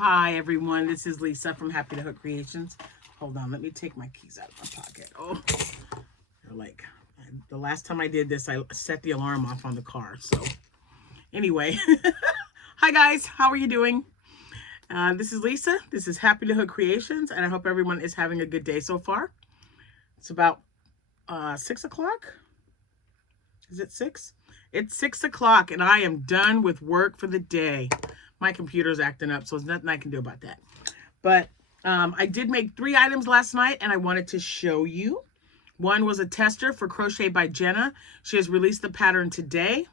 Hi everyone, this is Lisa from Happytohook Creations. Hold on, let me take my keys out of my pocket. Oh, they're like, the last time I did this, I set the alarm off on the car. So anyway, hi guys, how are you doing? This is Lisa. This is Happytohook Creations, and I hope everyone is having a good day so far. It's about 6 o'clock. Is it 6? It's 6 o'clock, and I am done with work for the day. My computer's acting up, so there's nothing I can do about that. But I did make 3 items last night, and I wanted to show you. One was a tester for Crochet by Jenna. She has released the pattern today.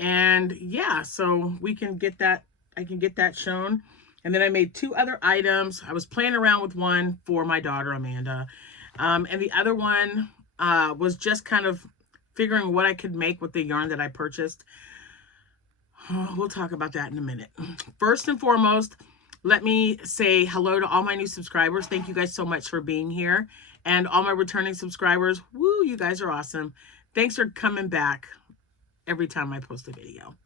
And yeah, so we can get that, I can get that shown. And then I made 2 other items. I was playing around with one for my daughter, Amanda. And the other one was just kind of figuring what I could make with the yarn that I purchased. We'll talk about that in a minute. First and foremost, let me say hello to all my new subscribers. Thank you guys so much for being here. And all my returning subscribers, woo, you guys are awesome. Thanks for coming back every time I post a video.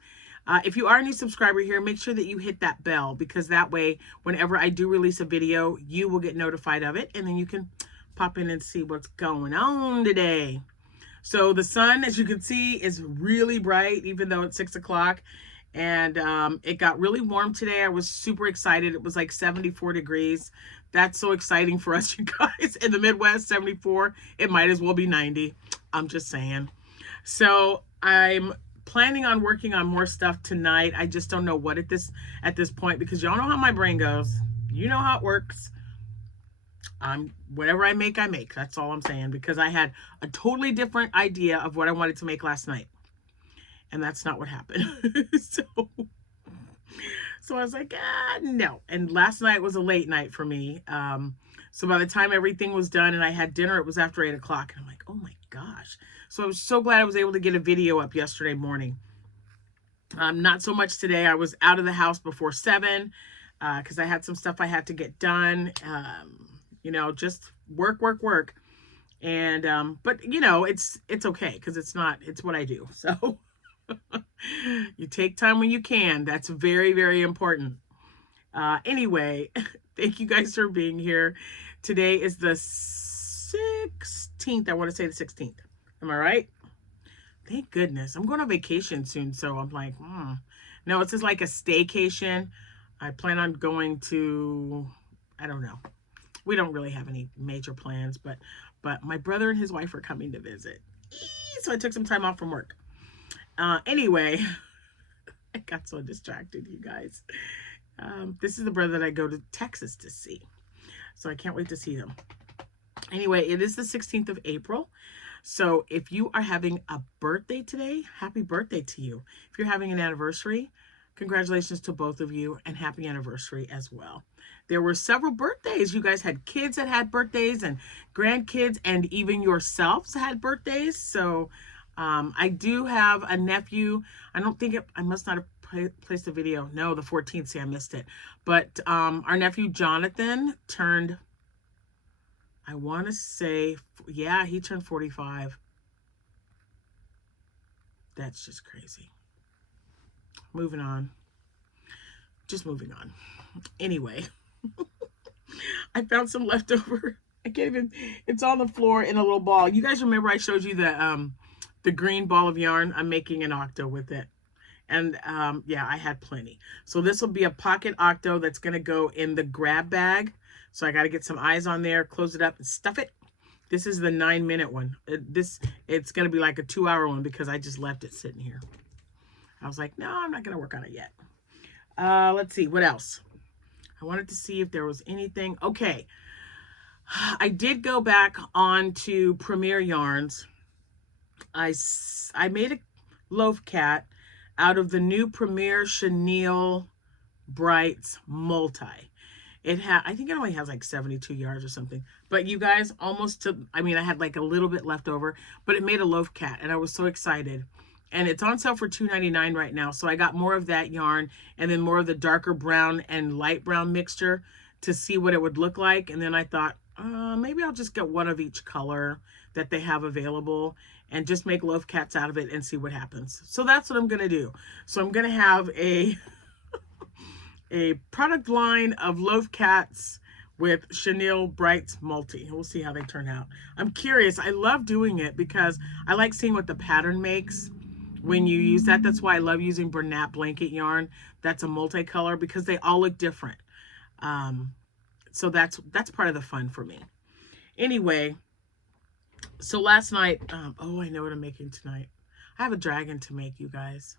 If you are a new subscriber here, make sure that you hit that bell, because that way, whenever I do release a video, you will get notified of it, and then you can pop in and see what's going on today. So the sun, as you can see, is really bright, even though it's 6 o'clock. And it got really warm today. I was super excited. It was like 74 degrees. That's so exciting for us, you guys. In the Midwest, 74. It might as well be 90. I'm just saying. So I'm planning on working on more stuff tonight. I just don't know what at this point, because y'all know how my brain goes. You know how it works. Whatever I make, I make. That's all I'm saying, because I had a totally different idea of what I wanted to make last night. And that's not what happened. So I was like, no. And last night was a late night for me. So by the time everything was done and I had dinner, it was after 8 o'clock. And I'm like, oh my gosh. So I was so glad I was able to get a video up yesterday morning. Not so much today. I was out of the house before 7 because I had some stuff I had to get done. You know, just work. And, but you know, it's okay, because it's what I do. So you take time when you can. That's very, very important. Anyway, thank you guys for being here. Today is the 16th. I want to say the 16th. Am I right? Thank goodness. I'm going on vacation soon, so I'm like, no, it's just like a staycation. I plan on going to, I don't know. We don't really have any major plans, but my brother and his wife are coming to visit. So I took some time off from work. Anyway, I got so distracted, you guys. This is the brother that I go to Texas to see. So I can't wait to see them. Anyway, it is the 16th of April. So if you are having a birthday today, happy birthday to you. If you're having an anniversary, congratulations to both of you, and happy anniversary as well. There were several birthdays. You guys had kids that had birthdays, and grandkids, and even yourselves had birthdays. So I do have a nephew. I don't think I must not have placed a video. No, the 14th. See, I missed it. But our nephew Jonathan turned, I want to say, yeah, he turned 45. That's just crazy. Moving on. Just moving on. Anyway, I found some leftover. I can't even, it's on the floor in a little ball. You guys remember I showed you the green ball of yarn? I'm making an octo with it. And yeah, I had plenty. So this will be a pocket octo that's going to go in the grab bag. So I got to get some eyes on there, close it up, and stuff it. This is the 9-minute one. It's going to be like a 2-hour one, because I just left it sitting here. I was like, no, I'm not going to work on it yet. Let's see, what else? I wanted to see if there was anything. Okay. I did go back on to Premier Yarns. I made a loaf cat out of the new Premier Chenille Brights Multi. I think it only has like 72 yards or something. But you guys, I had like a little bit left over, but it made a loaf cat, and I was so excited. And it's on sale for $2.99 right now. So I got more of that yarn, and then more of the darker brown and light brown mixture to see what it would look like. And then I thought, maybe I'll just get one of each color that they have available and just make loaf cats out of it and see what happens. So that's what I'm going to do. So I'm going to have a product line of loaf cats with chenille brights multi. We'll see how they turn out. I'm curious. I love doing it because I like seeing what the pattern makes when you use that. That's why I love using Bernat blanket yarn. That's a multicolor because they all look different. So that's part of the fun for me. Anyway, so last night, oh, I know what I'm making tonight. I have a dragon to make, you guys.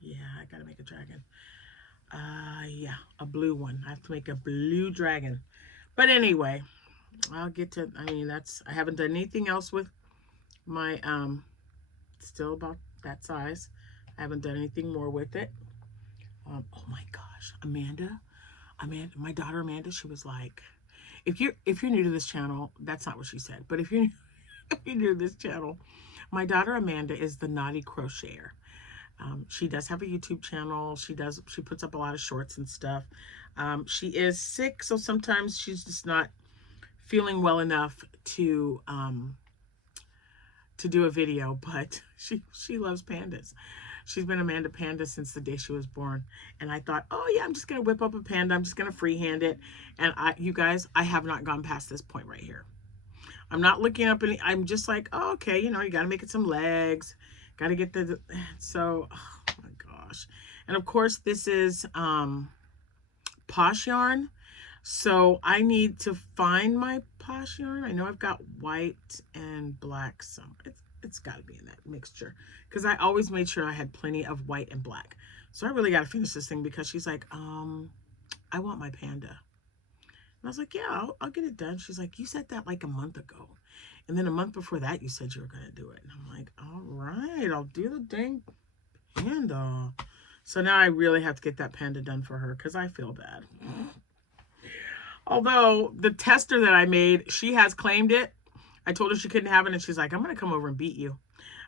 Yeah, I gotta make a dragon. Yeah, a blue one. I have to make a blue dragon. But anyway, I'll get to, I mean, I haven't done anything else with my, still about that size. I haven't done anything more with it. Oh my gosh, Amanda, my daughter Amanda, she was like, if you're new to this channel, that's not what she said. But if you're new to this channel, my daughter Amanda is the naughty crocheter. She does have a YouTube channel. She puts up a lot of shorts and stuff. She is sick, so sometimes she's just not feeling well enough to do a video, but she loves pandas. She's been Amanda Panda since the day she was born. And I thought, oh yeah, I'm just going to whip up a panda. I'm just going to freehand it. And you guys, I have not gone past this point right here. I'm not looking up any, I'm just like, oh, okay, you know, you got to make it some legs. Got to get so, oh my gosh. And of course, this is Posh yarn. So I need to find my Posh yarn. I know I've got white and black. So it's got to be in that mixture because I always made sure I had plenty of white and black. So I really got to finish this thing because she's like, I want my panda. And I was like, yeah, I'll get it done. She's like, you said that like a month ago. And then a month before that, you said you were going to do it. And I'm like, all right, I'll do the dang panda. So now I really have to get that panda done for her because I feel bad. Although the tester that I made, she has claimed it. I told her she couldn't have it, and she's like, I'm going to come over and beat you.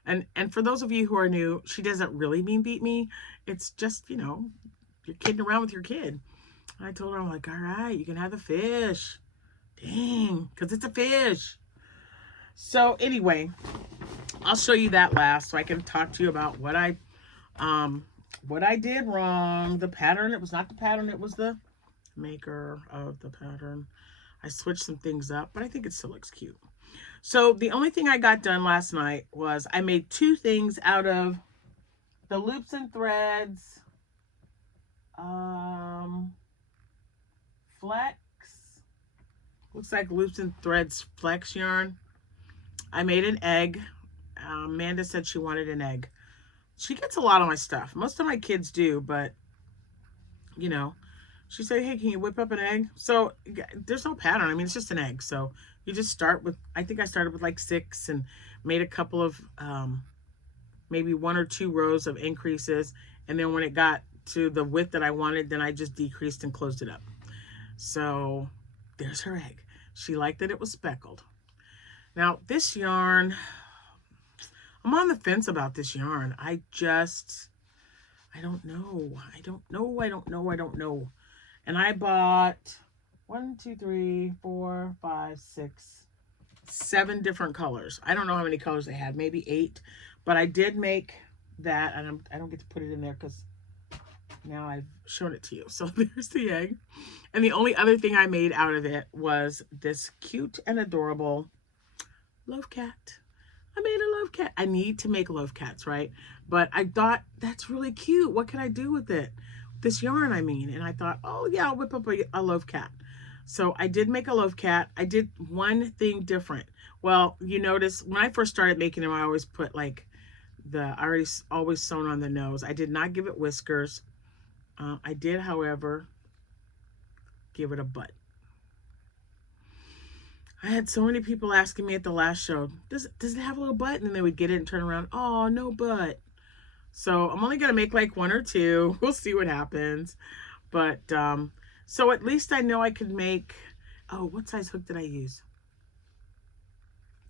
And for those of you who are new, she doesn't really mean beat me. It's just, you know, you're kidding around with your kid. And I told her, I'm like, all right, you can have the fish. Dang, because it's a fish. So anyway, I'll show you that last so I can talk to you about what I did wrong. The pattern, it was not the pattern, it was the maker of the pattern. I switched some things up, but I think it still looks cute. So the only thing I got done last night was I made two things out of the loops and threads flex. Looks like loops and threads flex yarn. I made an egg. Amanda said she wanted an egg. She gets a lot of my stuff. Most of my kids do, but you know, she said, hey, can you whip up an egg? So there's no pattern. I mean, it's just an egg. So you just start with, I think I started with like 6 and made a couple of, maybe 1 or 2 rows of increases. And then when it got to the width that I wanted, then I just decreased and closed it up. So there's her egg. She liked that it was speckled. Now this yarn, I'm on the fence about this yarn. I don't know. I don't know. And I bought 1, 2, 3, 4, 5, 6, 7 different colors. I don't know how many colors they had, maybe 8. But I did make that, and I don't get to put it in there because now I've shown it to you. So there's the egg. And the only other thing I made out of it was this cute and adorable loaf cat. I made a loaf cat. I need to make loaf cats, right? But I thought, that's really cute. What can I do with it? This yarn, I mean. And I thought, oh yeah, I'll whip up a loaf cat. So I did make a loaf cat. I did one thing different. Well, you notice when I first started making them, I always put like I always sewn on the nose. I did not give it whiskers. I did, however, give it a butt. I had so many people asking me at the last show, does it have a little butt? And they would get it and turn around, oh, no butt. So I'm only going to make like 1 or 2. We'll see what happens. But, so at least I know I could make, oh, what size hook did I use?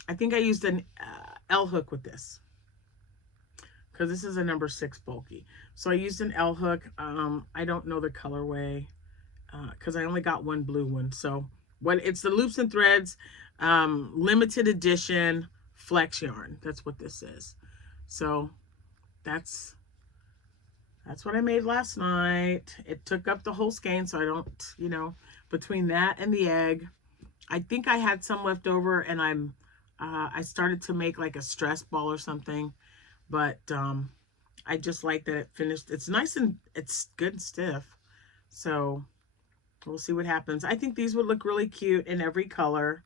I think I used an L hook with this. Because this is a number 6 bulky. So I used an L hook. I don't know the colorway because I only got 1 blue one. So it's the Loops and Threads limited edition flex yarn. That's what this is. So that's That's what I made last night. It took up the whole skein, so I don't, you know, between that and the egg. I think I had some left over, and I started to make like a stress ball or something, but I just like that it finished. It's nice and it's good and stiff. So we'll see what happens. I think these would look really cute in every color.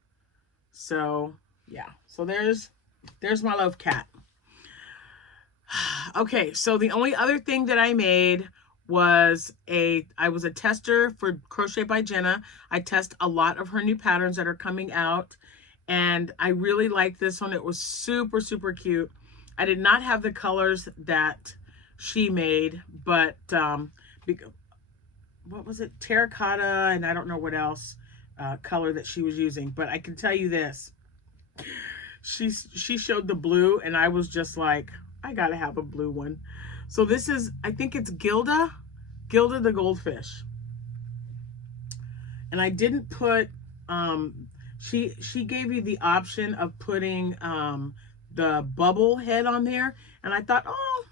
So yeah, so there's my love cat. Okay, so the only other thing that I made was I was a tester for Crochet by Jenna. I test a lot of her new patterns that are coming out, and I really liked this one. It was super, super cute. I did not have the colors that she made, but what was it? Terracotta, and I don't know what else color that she was using, but I can tell you this. She showed the blue, and I was just like, I gotta have a blue one. So this is, I think it's Gilda the goldfish. And I didn't put, she gave you the option of putting the bubble head on there. And I thought, oh,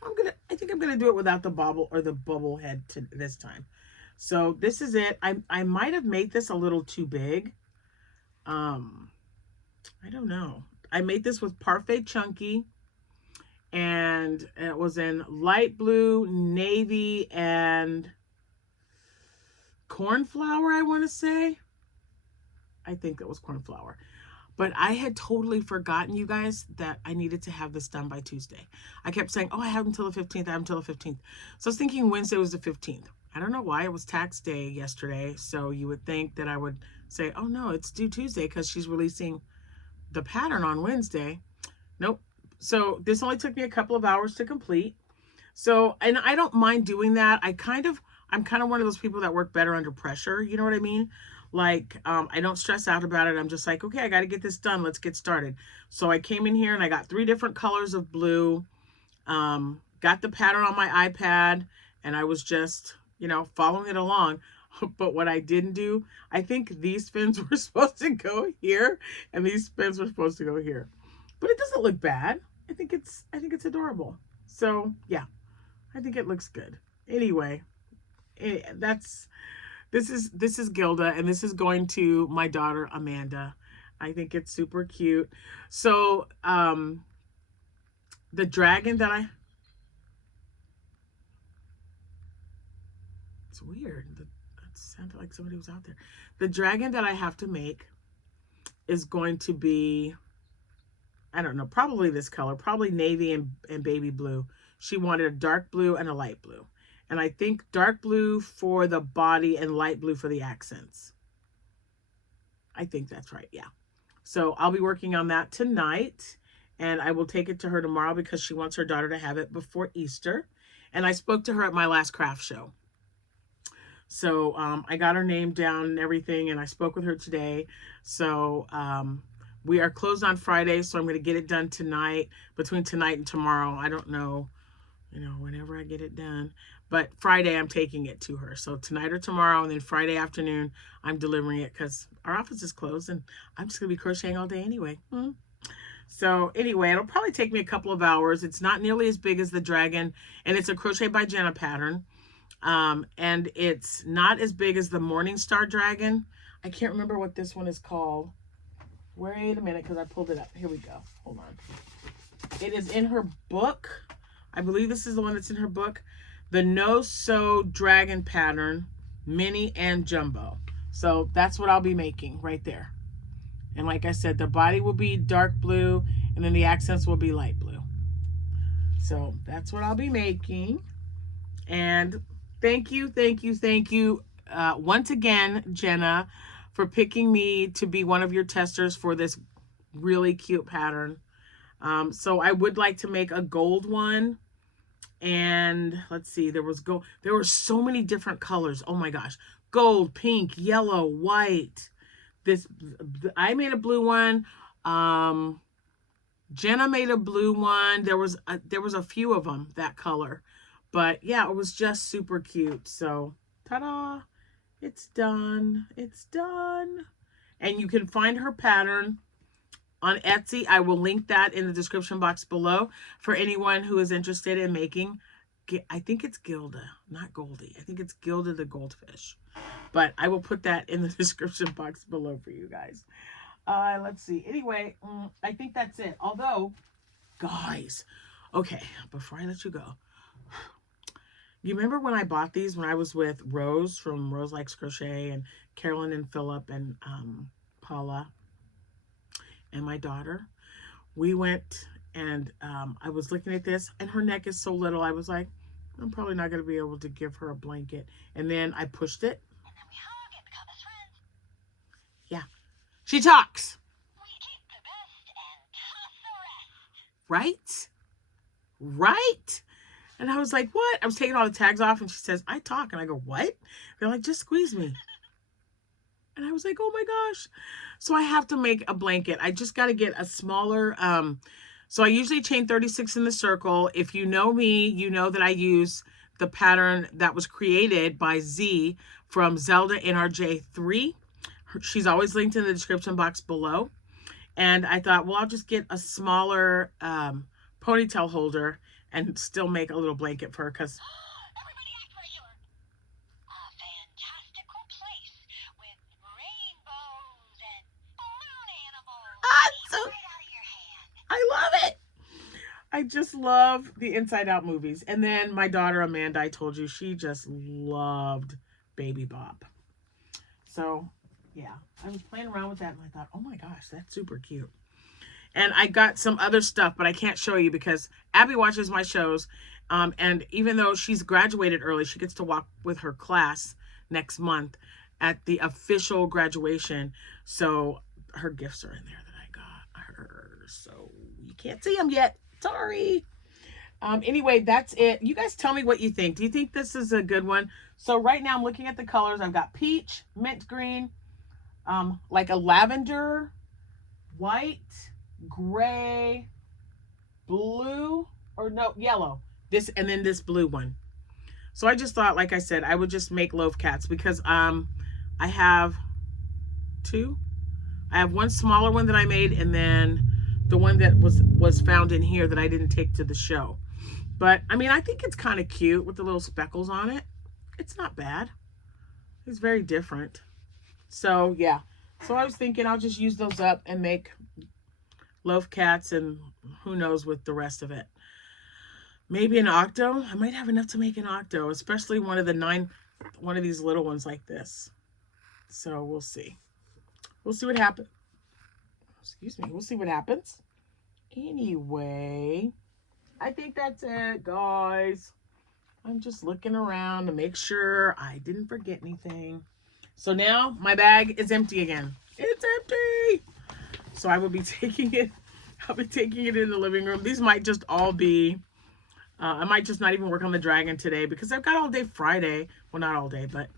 I think I'm gonna do it without the bubble or the bubble head this time. So this is it. I might have made this a little too big. I don't know. I made this with Parfait Chunky, and it was in light blue, navy, and cornflower, I want to say. I think it was cornflower. But I had totally forgotten, you guys, that I needed to have this done by Tuesday. I kept saying, oh, I have until the 15th. I have until the 15th. So I was thinking Wednesday was the 15th. I don't know why. It was tax day yesterday. So you would think that I would say, oh, no, it's due Tuesday because she's releasing the pattern on Wednesday. Nope. So this only took me a couple of hours to complete. So, and I don't mind doing that. I'm kind of one of those people that work better under pressure. You know what I mean? Like, I don't stress out about it. I'm just like, okay, I got to get this done. Let's get started. So I came in here and I got 3 different colors of blue, got the pattern on my iPad, and I was just, you know, following it along. But what I didn't do, I think these fins were supposed to go here and these fins were supposed to go here. But it doesn't look bad. I think it's adorable. So yeah, I think it looks good. Anyway, this is Gilda, and this is going to my daughter Amanda. I think it's super cute. So the dragon that it's weird. It sounded like somebody was out there. The dragon that I have to make is going to be, I don't know, probably this color, probably navy and baby blue. She wanted a dark blue and a light blue. And I think dark blue for the body and light blue for the accents. I think that's right, yeah. So I'll be working on that tonight, and I will take it to her tomorrow because she wants her daughter to have it before Easter. And I spoke to her at my last craft show. So I got her name down and everything, and I spoke with her today. So we are closed on Friday, so I'm going to get it done tonight, between tonight and tomorrow. I don't know, you know, whenever I get it done. But Friday, I'm taking it to her. So tonight or tomorrow, and then Friday afternoon, I'm delivering it because our office is closed, and I'm just going to be crocheting all day anyway. So anyway, it'll probably take me a couple of hours. It's not nearly as big as the dragon, and it's a Crochet by Jenna pattern. And it's not as big as the Morning Star Dragon. I can't remember what this one is called. Wait a minute, because I pulled it up. Here we go. Hold on. It is in her book. I believe this is the one that's in her book. The No Sew Dragon Pattern, Mini and Jumbo. So that's what I'll be making right there. And like I said, the body will be dark blue, and then the accents will be light blue. So that's what I'll be making. And thank you once again, Jenna, for picking me to be one of your testers for this really cute pattern. So I would like to make a gold one. And let's see, there were so many different colors. Oh my gosh. Gold, pink, yellow, white. I made a blue one. Jenna made a blue one. There was a few of them that color. But yeah, it was just super cute. So, ta-da! It's done. It's done. And you can find her pattern on Etsy. I will link that in the description box below for anyone who is interested in making it's Gilda, not Goldie. I think it's Gilda the goldfish. But I will put that in the description box below for you guys. Let's see. Anyway, I think that's it. Although, guys, okay, before I let you go, you remember when I bought these when I was with Rose from Rose Likes Crochet and Carolyn and Philip and Paula and my daughter? We went and I was looking at this and her neck is so little. I was like, I'm probably not going to be able to give her a blanket. And then I pushed it. And then we hug and become best friends. Yeah. She talks. We keep the best and toss the rest. Right? Right? And I was like, what? I was taking all the tags off and she says, I talk. And I go, what? They're like, just squeeze me. And I was like, oh my gosh. So I have to make a blanket. I just got to get a smaller, so I usually chain 36 in the circle. If you know me, you know that I use the pattern that was created by Z from Zelda NRJ3. She's always linked in the description box below. And I thought, well, I'll just get a smaller ponytail holder and still make a little blanket for her because everybody act regular. A fantastical place with rainbows and balloon animals. Right out of your hand. I love it. I just love the Inside Out movies. And then my daughter Amanda, I told you, she just loved Baby Bop. So yeah, I was playing around with that and I thought, oh my gosh, that's super cute. And I got some other stuff, but I can't show you because Abby watches my shows. And even though she's graduated early, she gets to walk with her class next month at the official graduation. So her gifts are in there that I got her. So you can't see them yet. Sorry. Anyway, that's it. You guys tell me what you think. Do you think this is a good one? So right now I'm looking at the colors. I've got peach, mint green, like a lavender, white, gray, blue, or no, yellow. This and then this blue one. So I just thought, like I said, I would just make loaf cats because I have two. I have one smaller one that I made and then the one that was found in here that I didn't take to the show. But I mean, I think it's kind of cute with the little speckles on it. It's not bad. It's very different. So yeah. So I was thinking I'll just use those up and make loaf cats and who knows with the rest of it. Maybe an octo. I might have enough to make an octo, especially one of these little ones like this. So we'll see. We'll see what happens. Excuse me. We'll see what happens. Anyway, I think that's it, guys. I'm just looking around to make sure I didn't forget anything. So now my bag is empty again. It's empty. So I will be taking it. I'll be taking it in the living room. These might just all be, I might just not even work on the dragon today because I've got all day Friday. Well, not all day, but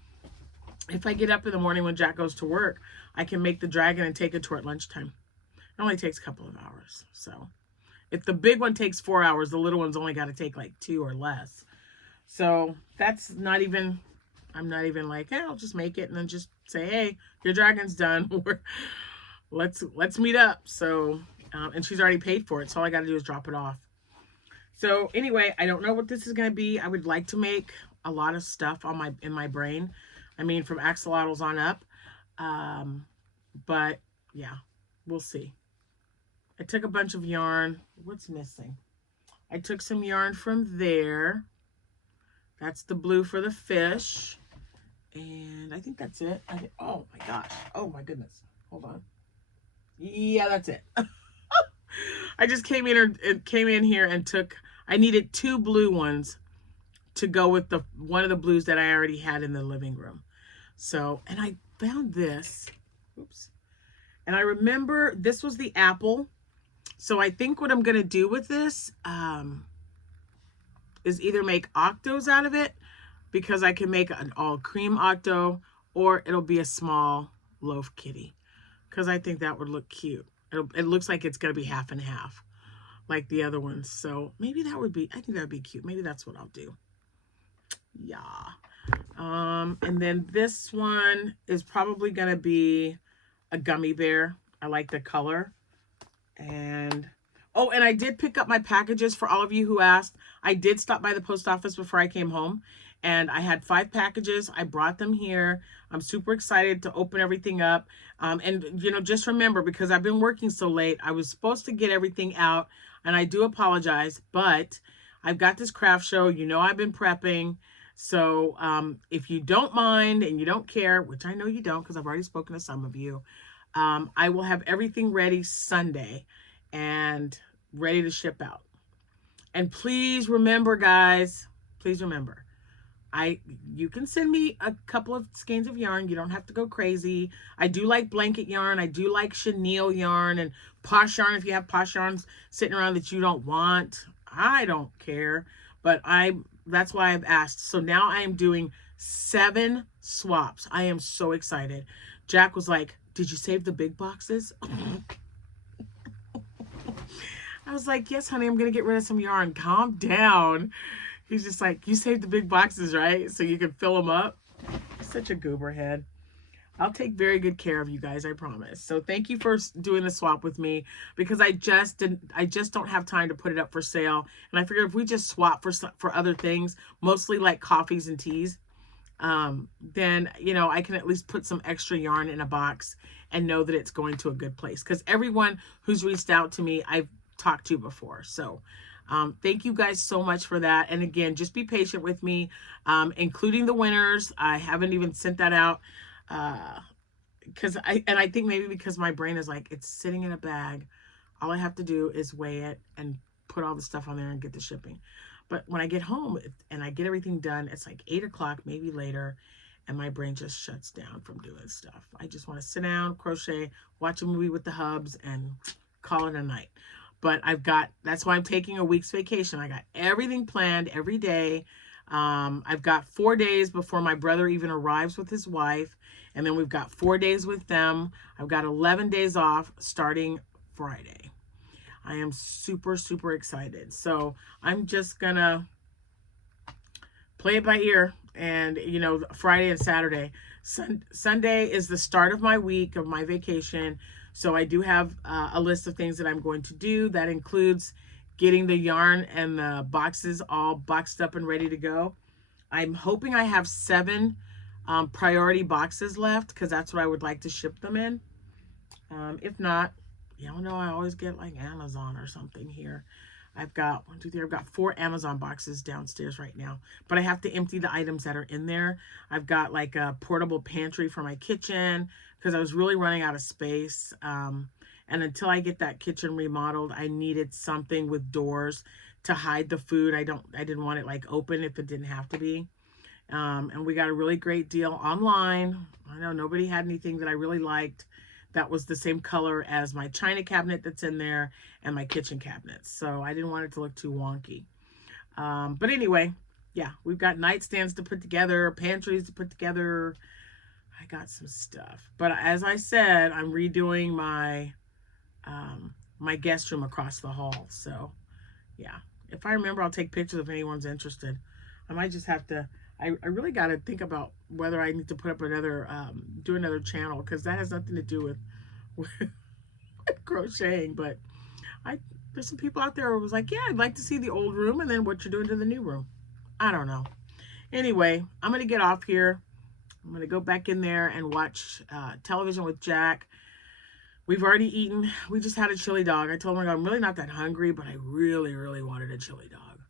if I get up in the morning when Jack goes to work, I can make the dragon and take it to her at lunchtime. It only takes a couple of hours. So if the big one takes 4 hours, the little one's only got to take like 2 or less. So that's not even, I'm not even like, hey, I'll just make it and then just say, hey, your dragon's done. Let's meet up. So, and she's already paid for it. So all I got to do is drop it off. So anyway, I don't know what this is going to be. I would like to make a lot of stuff in my brain. I mean, from axolotls on up. But yeah, we'll see. I took a bunch of yarn. What's missing? I took some yarn from there. That's the blue for the fish. And I think that's it. Oh my gosh. Oh my goodness. Hold on. Yeah, that's it. I just came in here and took, I needed 2 blue ones to go with one of the blues that I already had in the living room. So, and I found this. Oops. And I remember this was the apple. So I think what I'm going to do with this is either make octos out of it because I can make an all cream octo or it'll be a small loaf kitty because I think that would look cute. It looks like it's going to be half and half like the other ones. So maybe that would be, I think that would be cute. Maybe that's what I'll do. Yeah. And then this one is probably going to be a gummy bear. I like the color. And Oh, and I did pick up my packages for all of you who asked. I did stop by the post office before I came home, and I had 5 packages. I brought them here. I'm super excited to open everything up. And, you know, just remember, because I've been working so late, I was supposed to get everything out, and I do apologize, but I've got this craft show. You know, I've been prepping. So if you don't mind and you don't care, which I know you don't because I've already spoken to some of you, I will have everything ready Sunday and ready to ship out. And please remember, guys, please remember, you can send me a couple of skeins of yarn. You don't have to go crazy. I do like blanket yarn. I do like chenille yarn and posh yarn. If you have posh yarns sitting around that you don't want, I don't care. But that's why I've asked. So now I am doing 7 swaps. I am so excited. Jack was like, "Did you save the big boxes?" I was like, "Yes, honey, I'm going to get rid of some yarn. Calm down." He's just like, "You saved the big boxes, right? So you can fill them up." Such a goober head. I'll take very good care of you guys, I promise. So thank you for doing the swap with me, because I just don't have time to put it up for sale. And I figured if we just swap for other things, mostly like coffees and teas, then, you know, I can at least put some extra yarn in a box and know that it's going to a good place. Because everyone who's reached out to me, I've talked to before. So thank you guys so much for that. And again, just be patient with me, including the winners. I haven't even sent that out because I think maybe because my brain is like, it's sitting in a bag. All I have to do is weigh it and put all the stuff on there and get the shipping. But when I get home and I get everything done, it's like 8 o'clock, maybe later, and my brain just shuts down from doing stuff. I just want to sit down, crochet, watch a movie with the hubs, and call it a night. But that's why I'm taking a week's vacation. I got everything planned every day. I've got 4 days before my brother even arrives with his wife. And then we've got 4 days with them. I've got 11 days off starting Friday. I am super, super excited. So I'm just going to play it by ear. And, you know, Friday and Saturday. Sunday is the start of my week, of my vacation. So I do have a list of things that I'm going to do. That includes getting the yarn and the boxes all boxed up and ready to go. I'm hoping I have 7 priority boxes left, because that's what I would like to ship them in. If not, y'all know I always get like Amazon or something here. I've got 1, 2, 3. I've got 4 Amazon boxes downstairs right now, but I have to empty the items that are in there. I've got like a portable pantry for my kitchen because I was really running out of space. And until I get that kitchen remodeled, I needed something with doors to hide the food. I didn't want it like open if it didn't have to be. And we got a really great deal online. I know nobody had anything that I really liked that was the same color as my china cabinet that's in there and my kitchen cabinets. So I didn't want it to look too wonky. But anyway, yeah, we've got nightstands to put together, pantries to put together. I got some stuff. But as I said, I'm redoing my my guest room across the hall. So yeah, if I remember, I'll take pictures if anyone's interested. I might just have to, I really got to think about whether I need to put up another, do another channel, because that has nothing to do with crocheting. But there's some people out there who was like, yeah, I'd like to see the old room and then what you're doing to the new room. I don't know. Anyway, I'm going to get off here. I'm going to go back in there and watch television with Jack. We've already eaten. We just had a chili dog. I told him I'm really not that hungry, but I really, really wanted a chili dog.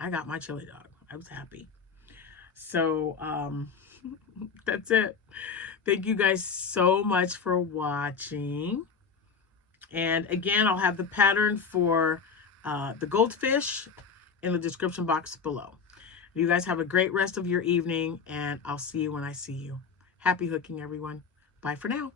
I got my chili dog. I was happy. So that's it. Thank you guys so much for watching. And again, I'll have the pattern for the goldfish in the description box below. You guys have a great rest of your evening, and I'll see you when I see you. Happy hooking, everyone. Bye for now.